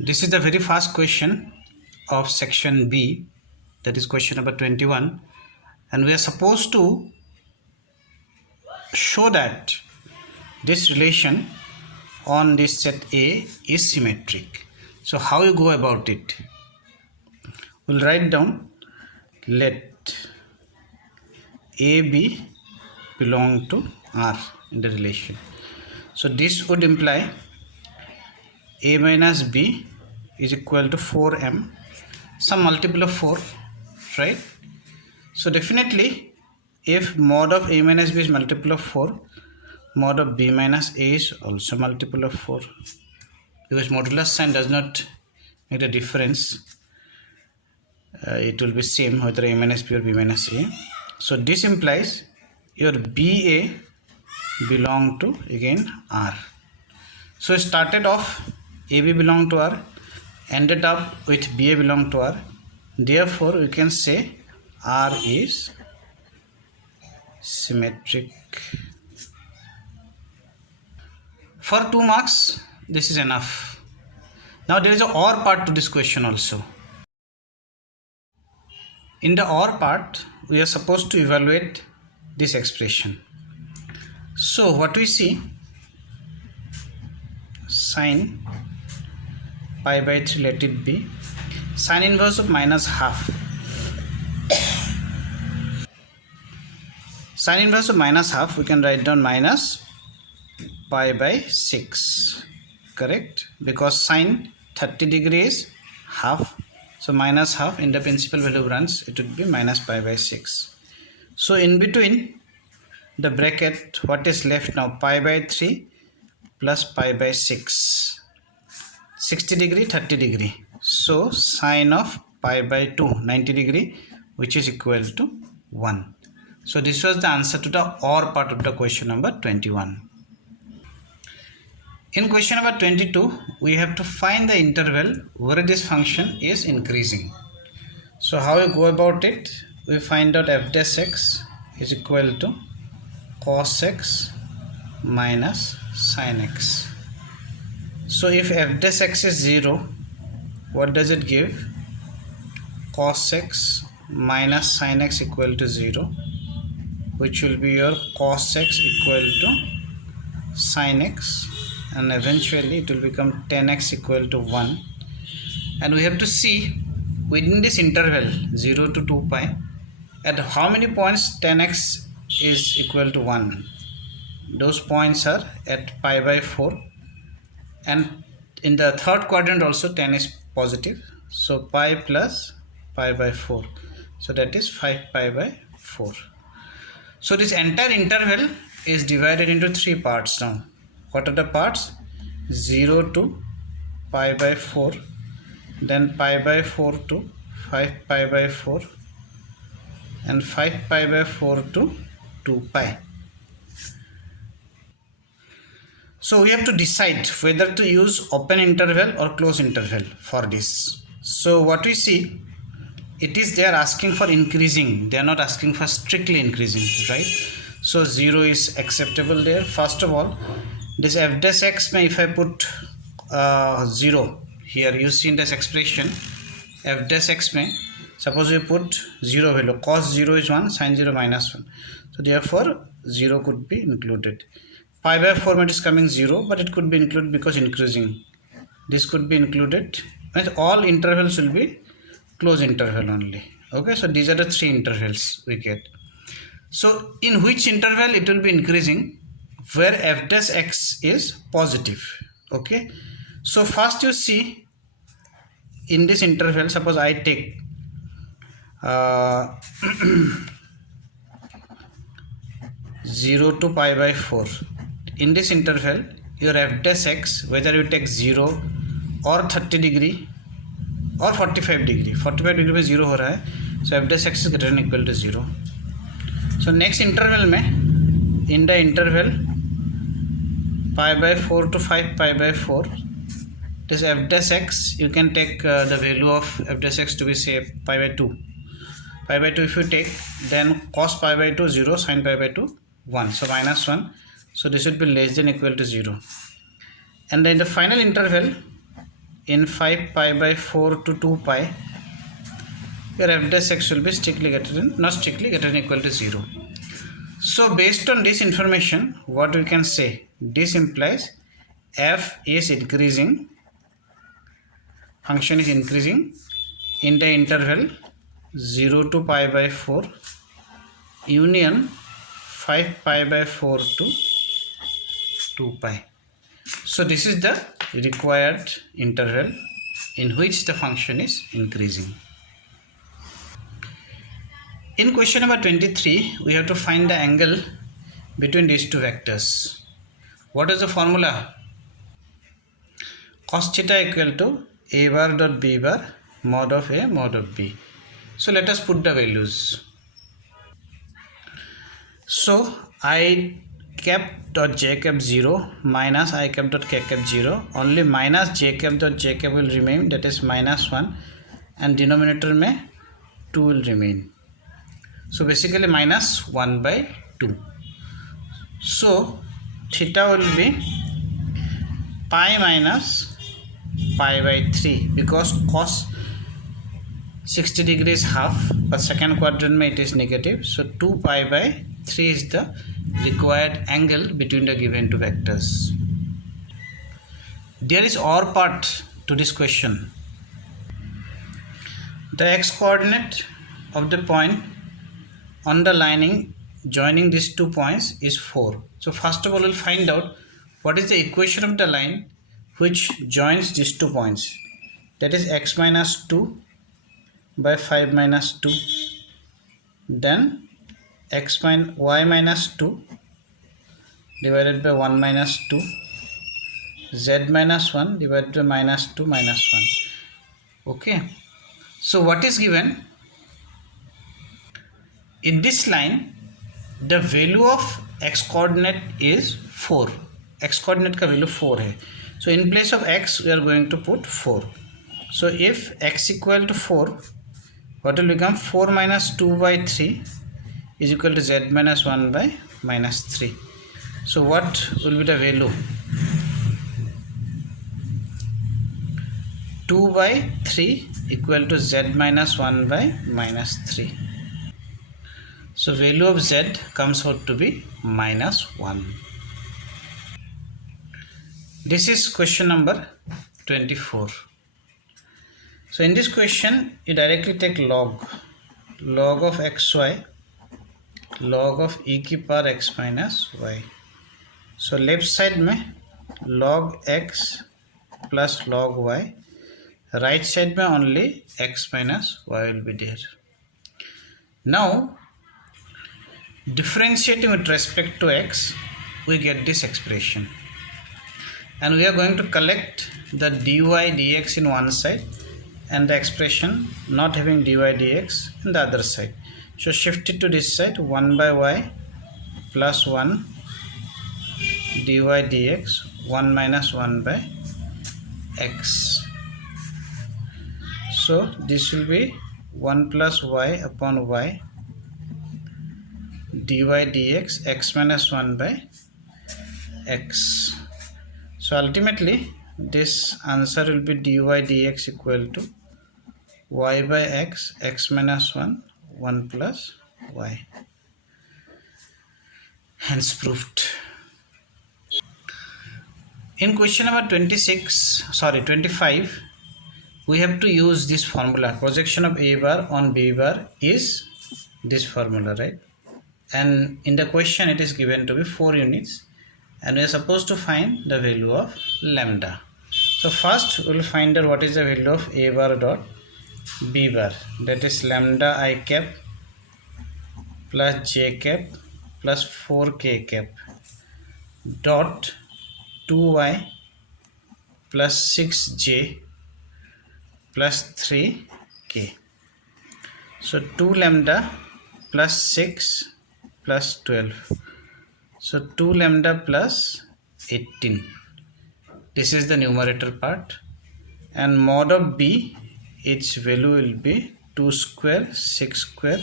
This is the very first question of section B, that is question number 21, and we are supposed to show that this relation on this set A is symmetric. So how you go about it? We'll write down, let AB belong to R in the relation. So this would imply A minus B is equal to 4M, some multiple of 4, right? So definitely if mod of A minus B is multiple of 4, mod of B minus A is also multiple of 4, because modulus sign does not make a difference. It will be same whether A minus B or B minus A. So this implies your BA belong to again R. So started off AB belong to R, ended up with BA belong to R. Therefore we can say R is symmetric. For 2 marks this is enough. Now there is a OR part to this question also. In the OR part we are supposed to evaluate this expression. So what we see, sine pi by 3, let it be sine inverse of minus half. Sine inverse of minus half, we can write down minus pi by 6, correct? Because sine 30 degree is half, so minus half, in the principal value runs, it would be minus pi by 6. So in between the bracket, what is left now? Pi by 3 plus pi by 6, 60 degree, 30 degree. So sine of pi by 2, 90 degree, which is equal to 1. So this was the answer to the OR part of the question number 21. In question number 22, we have to find the interval where this function is increasing. So how we go about it? We find out f dash x is equal to cos x minus sin x. So if f dash x is 0, what does it give? Cos x minus sin x equal to 0, which will be your cos x equal to sin x, and eventually it will become 10x equal to 1. And we have to see within this interval 0 to 2 pi at how many points 10x is equal to 1. Those points are at pi by 4, and in the third quadrant also 10 is positive, so pi plus pi by 4, so that is 5 pi by 4. So this entire interval is divided into 3 parts now. What are the parts? 0 to pi by 4, then pi by 4 to 5 pi by 4, and 5 pi by 4 to 2 pi. So we have to decide whether to use open interval or close interval for this. So what we see, it is they are asking for increasing, they are not asking for strictly increasing, right? So 0 is acceptable there. First of all, this f dash x may, if I put 0 here, you see in this expression f dash x may, suppose we put 0 value, cos 0 is 1, sin 0 minus 1, so therefore 0 could be included. Pi by 4 is coming 0, but it could be included because increasing. This could be included, and all intervals will be close interval only. Okay, so these are the 3 intervals we get. So in which interval it will be increasing? Where f dash x is positive. Okay, so first you see in this interval, suppose I take 0 to pi by 4. In this interval your f dash x, whether you take 0 or 30 degree or 45 degree, 45 degree में 0 हो रहा है, so f dash x is greater than equal to 0. So next interval में, in the interval pi by 4 to 5 pi by 4, this f dash x, you can take the value of f dash x to be, say, pi by 2. Pi by 2 if you take, then cos pi by 2 0, sin pi by 2 1, so minus 1, so this would be less than equal to 0. And then the final interval, in 5 pi by 4 to 2 pi, your f dash x will be strictly greater than, not strictly greater than equal to 0. So based on this information, what we can say, this implies f is increasing, function is increasing in the interval 0 to pi by 4 union 5 pi by 4 to 2 pi. So this is the required interval in which the function is increasing. In question number 23, we have to find the angle between these two vectors. What is the formula? Cos theta equal to a bar dot b bar mod of a mod of b. So let us put the values. So I cap dot j cap 0 minus I cap dot k cap 0, only minus j cap dot j cap will remain, that is minus 1, and denominator में 2 will remain. So basically minus 1 by 2. So theta will be pi minus pi by 3, because cos 60 degree is half, but second quadrant में it is negative. So 2 pi by 3 is the required angle between the given two vectors. There is OR part to this question. The x coordinate of the point on the lining joining these 2 points is 4. So first of all, we'll find out what is the equation of the line which joins these 2 points. That is x minus 2 by 5 minus 2. Then y minus 2 divided by 1 minus 2. Z minus 1 divided by minus 2 minus 1. Okay. So what is given? In this line, the value of x coordinate is 4. X coordinate का value 4 है. So in place of x, we are going to put 4. So if x equal to 4, what will become? 4 minus 2 by 3 is equal to z minus 1 by minus 3. So what will be the value? 2 by 3 equal to z minus 1 by minus 3. So value of z comes out to be minus 1. This is question number 24. So in this question, you directly take log of xy, log of e की power x minus y. So left side में log x plus log y, right side में only x minus y will be there. Now differentiating with respect to x, we get this expression, and we are going to collect the dy dx in one side and the expression not having dy dx in the other side. So shift it to this side, 1 by y plus 1 dy dx, 1 minus 1 by x. So this will be 1 plus y upon y dy dx, x minus 1 by x. So ultimately this answer will be dy dx equal to y by x, x minus 1, 1 plus y. Hence proved. In question number 25, we have to use this formula. Projection of a bar on b bar is this formula, right? And in the question it is given to be 4 units, and we are supposed to find the value of lambda. So first we will find out what is the value of a bar dot b bar, that is lambda I cap plus j cap plus 4k cap dot 2y plus 6j plus 3k. So 2 lambda plus 6 plus 12. So 2 lambda plus 18. This is the numerator part, and mod of b, its value will be 2 square, 6 square,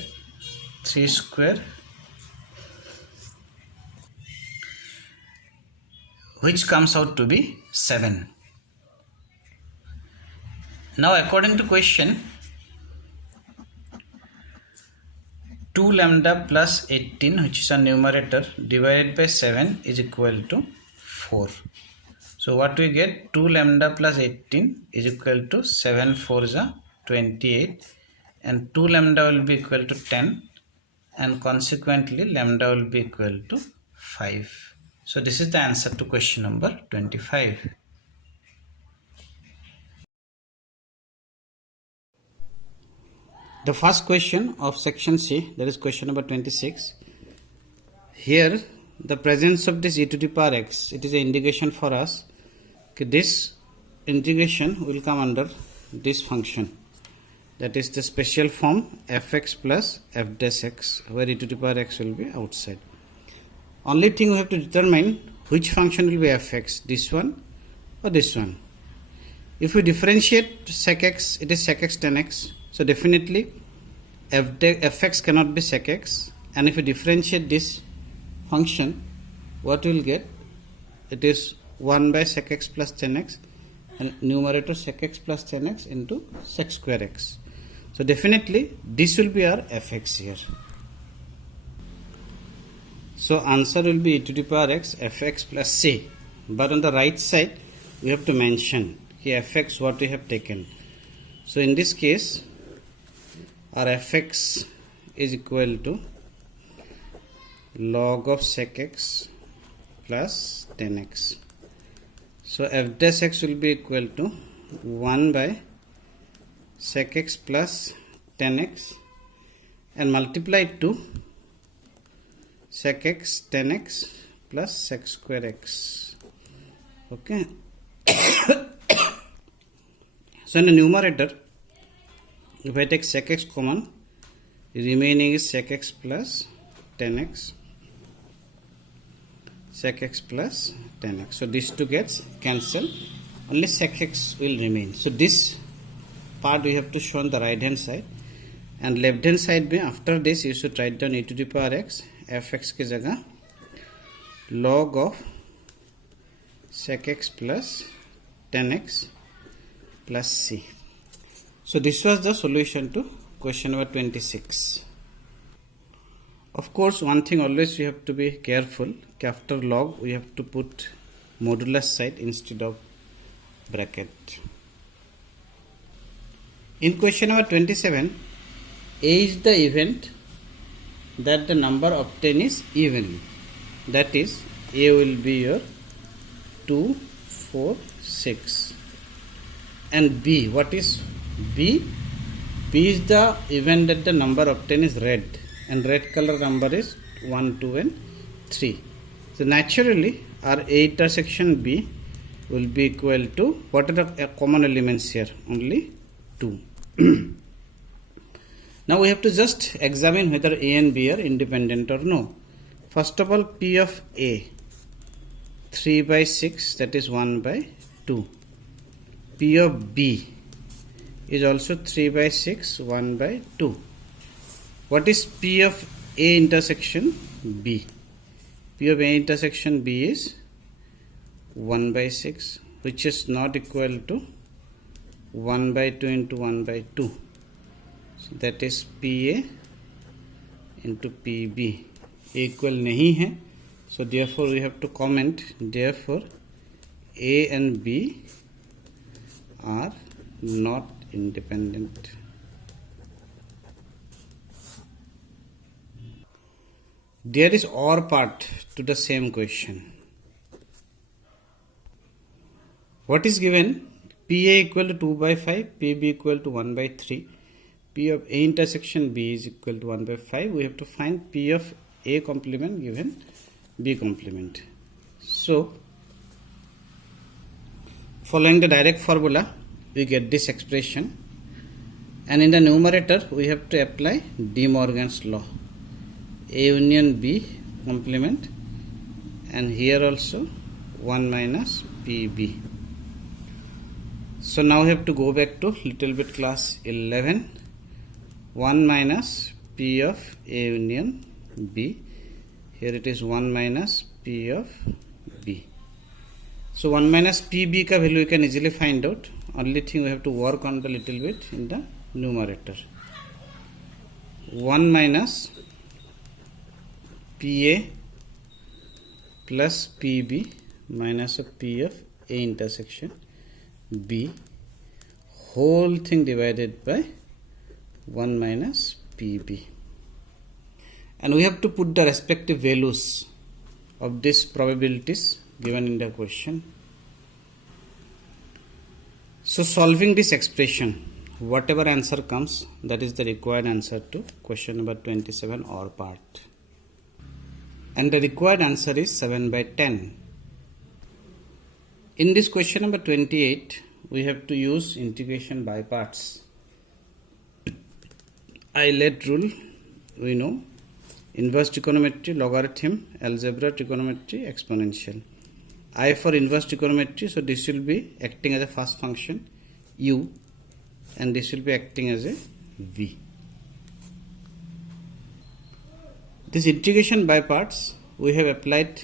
3 square, which comes out to be 7. Now according to question, 2 lambda plus 18, which is a numerator, divided by 7 is equal to 4. So what we get, 2 lambda plus 18 is equal to 7 4 is a 28, and 2 lambda will be equal to 10, and consequently lambda will be equal to 5. So this is the answer to question number 25. The first question of section C, that is question number 26. Here the presence of this e to the power x, it is an indication for us that this integration will come under this function, that is the special form fx plus f dash x, where e to the power x will be outside. Only thing we have to determine which function will be fx, this one or this one. If we differentiate sec x, it is sec x tan x. So definitely fx cannot be sec x, and if we differentiate this function, what we will get? It is 1 by sec x plus tan x, and numerator sec x plus tan x into sec square x. So definitely this will be our fx here. So answer will be e to the power x fx plus c. But on the right side we have to mention here fx what we have taken. So in this case our fx is equal to log of sec x plus tan x. So f dash x will be equal to 1 by sec x plus tan x and multiplied to sec x tan x plus sec square x. Okay. So in the numerator, if I take sec x common, the remaining is sec x plus tan x, sec x plus tan x. So these two gets cancelled, only sec x will remain. So this part we have to show on the right hand side, and left hand side में after this you should write down e to the power x fx की जगह log of sec x plus tan x plus c. So this was the solution to question number 26. Of course, one thing always you have to be careful, after log we have to put modulus side instead of bracket. In question number 27, A is the event that the number obtained is even. That is, A will be your 2, 4, 6. And B, what is B? B is the event that the number obtained is red, and red color number is 1, 2 and 3. So naturally our A intersection B will be equal to, what are the common elements here? Only 2. Now we have to just examine whether A and B are independent or no. First of all, P of A 3 by 6, that is 1 by 2. P of B is also 3 by 6, 1 by 2. What is P of A intersection B? P of A intersection B is 1 by 6, which is not equal to 1 by 2 into 1 by 2. So that is PA into PB. Equal nahi hai. So therefore we have to comment, therefore A and B are not independent. There is OR part to the same question. What is given? PA equal to 2 by 5, PB equal to 1 by 3. P of A intersection B is equal to 1 by 5. We have to find P of A complement given B complement. So, following the direct formula, we get this expression. And in the numerator, we have to apply De Morgan's law. A union B complement, and here also 1 minus PB. So now we have to go back to little bit class 11. 1 minus P of A union B. Here it is 1 minus P of B. So 1 minus PB ka value you can easily find out. only thing we have to work on the little bit in the numerator. 1 minus PA plus PB minus a P of A intersection B, whole thing divided by 1 minus PB. And we have to put the respective values of these probabilities given in the question. So solving this expression, whatever answer comes, that is the required answer to question number 27 or part. And the required answer is 7 by 10. In this question number 28, we have to use integration by parts. Eilert rule, we know. Inverse trigonometry, logarithm, algebra, trigonometry, exponential. I for inverse trigonometry, so this will be acting as a first function u, and this will be acting as a v. This integration by parts we have applied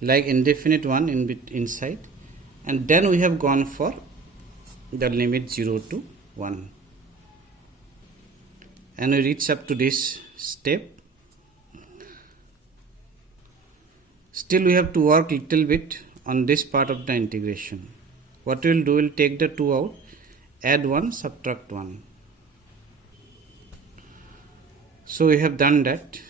like indefinite one inside, and then we have gone for the limit 0 to 1, and we reach up to this step. Still we have to work little bit on this part of the integration. What we will do, we will take the 2 out, add 1, subtract 1. So we have done that.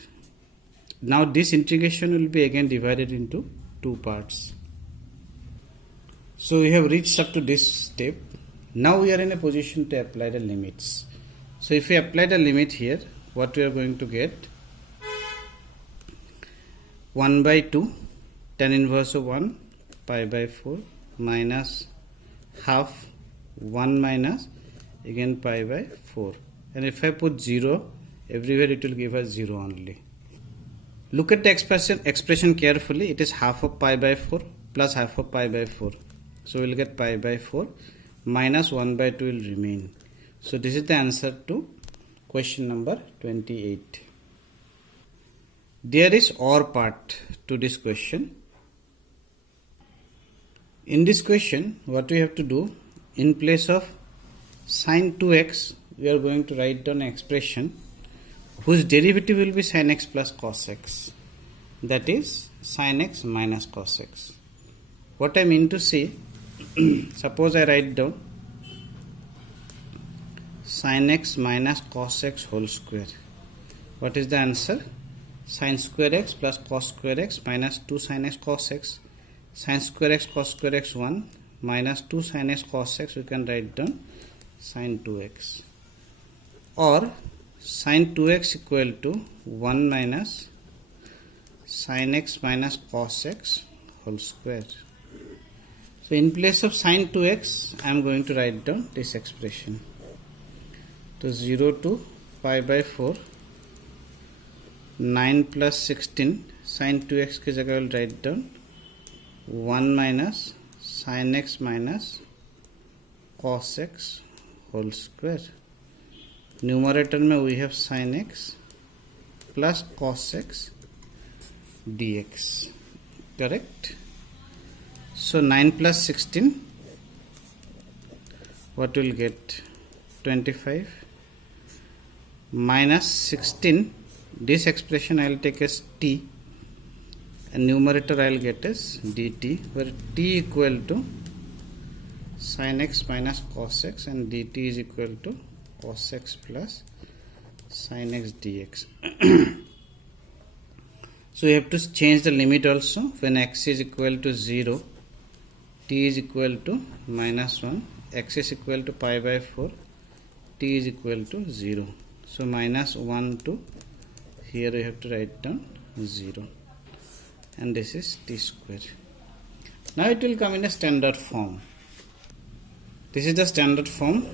Now this integration will be again divided into 2 parts. So we have reached up to this step. Now we are in a position to apply the limits. So if we apply the limit here, what we are going to get? 1 by 2, tan inverse of 1, pi by 4, minus half 1 minus again pi by 4. And if I put 0, everywhere it will give us 0 only. Look at the expression carefully. It is half of pi by 4 plus half of pi by 4. So we will get pi by 4 minus 1 by 2 will remain. So this is the answer to question number 28. There is OR part to this question. In this question, what we have to do, in place of sin 2x, we are going to write down an expression whose derivative will be sin x plus cos x. That is sin x minus cos x. What I mean to say, suppose I write down sin x minus cos x whole square. What is the answer? Sin square x plus cos square x minus 2 sin x cos x. Sin square x cos square x 1 minus 2 sin x cos x, we can write down sin 2x. Or sin 2x equal to 1 minus sin x minus cos x whole square. So in place of sin 2x, I am going to write down this expression. So 0 to pi by 4, 9 plus 16, sin 2x की जगह will write down 1 minus sin x minus cos x whole square. Numerator में we have sin x plus cos x dx. Correct? So 9 plus 16, what will get? 25 minus 16. This expression I will take as t, and numerator I will get as dt, where t equal to sin x minus cos x and dt is equal to cos x plus sin x dx. So you have to change the limit also. When x is equal to 0, t is equal to minus 1, x is equal to pi by 4, t is equal to 0. So minus 1 to here we have to write down 0, and this is t square. Now it will come in a standard form. This is the standard form.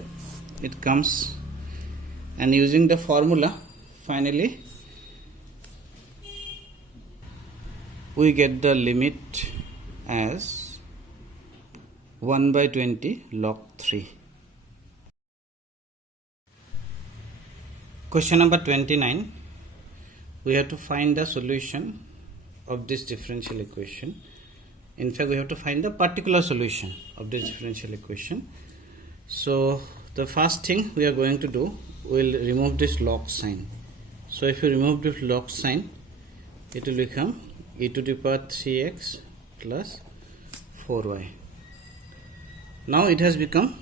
It comes, and using the formula, finally we get the limit as 1 by 20 log 3. Question number 29. We have to find the solution of this differential equation. In fact, we have to find the particular solution of this differential equation. So the first thing we are going to do, we'll remove this log sign. So if you remove this log sign, it will become e to the power 3x plus 4y. Now it has become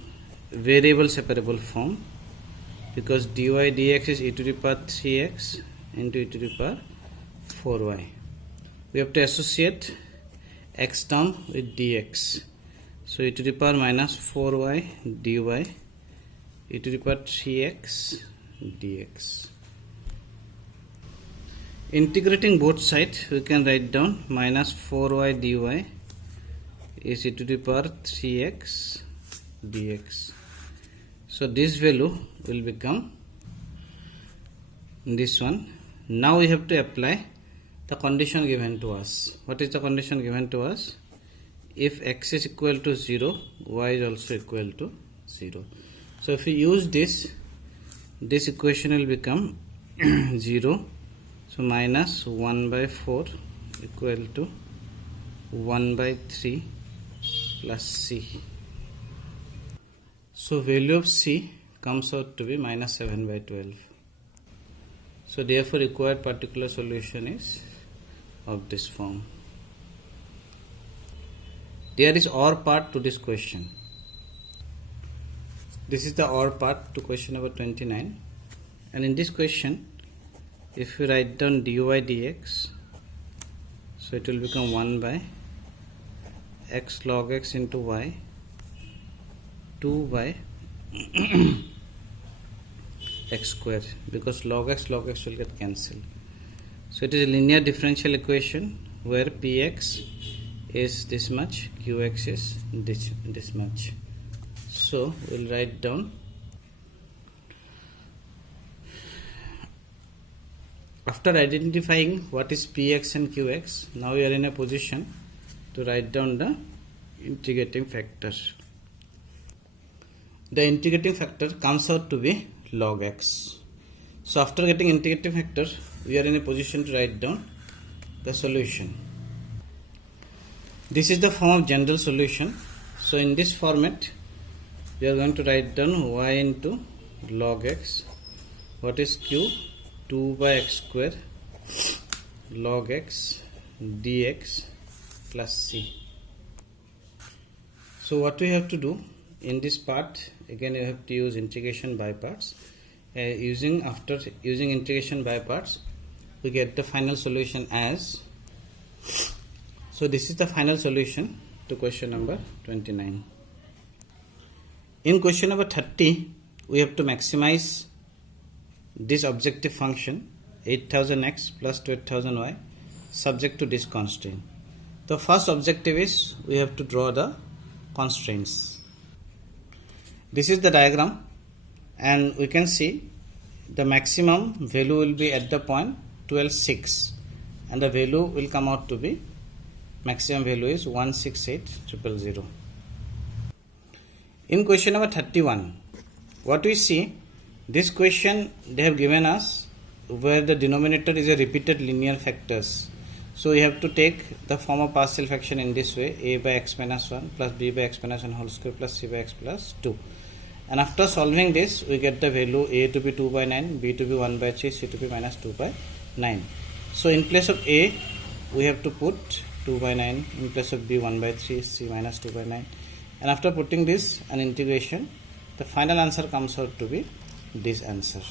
variable separable form, because dy dx is e to the power 3x into e to the power 4y. We have to associate x term with dx. So e to the power minus 4y dy e to the power 3x dx. Integrating both sides, we can write down minus 4y dy is e to the power 3x dx. So this value will become this one. Now we have to apply the condition given to us. What is the condition given to us? If x is equal to 0, y is also equal to 0. So if we use this equation will become 0. So minus 1 by 4 equal to 1 by 3 plus c. So value of c comes out to be minus 7 by 12. So therefore required particular solution is of this form. There is OR part to this question. This is the OR part to question number 29. And in this question, if you write down dy dx, so it will become 1 by x log x into y, 2 by x square, because log x will get cancelled. So it is a linear differential equation where px is this much, qx is this much. So we'll write down, after identifying what is px and qx, now we are in a position to write down the integrating factor. The integrating factor comes out to be log x. So after getting integrating factor, we are in a position to write down the solution. This is the form of general solution. So in this format, we are going to write down y into log x. What is q? 2 by x square log x dx plus c. So what we have to do in this part, again you have to use integration by parts. After using integration by parts, we get the final solution as. So this is the final solution to question number 29. In question number 30, we have to maximize this objective function 8000x plus 2000y subject to this constraint. The first objective is we have to draw the constraints. This is the diagram, and we can see the maximum value will be at the point 12,6, and the value will come out to be, maximum value is 168,000. In question number 31, what we see, this question they have given us where the denominator is a repeated linear factors. So we have to take the form of partial fraction in this way: a by x minus 1 plus b by x minus 1 whole square plus c by x plus 2. And after solving this, we get the value a to be 2 by 9, b to be 1 by 3, c to be minus 2 by 9. So in place of a, we have to put 2 by 9, in place of b 1 by 3, c minus 2 by 9. And after putting this an integration, the final answer comes out to be this answer.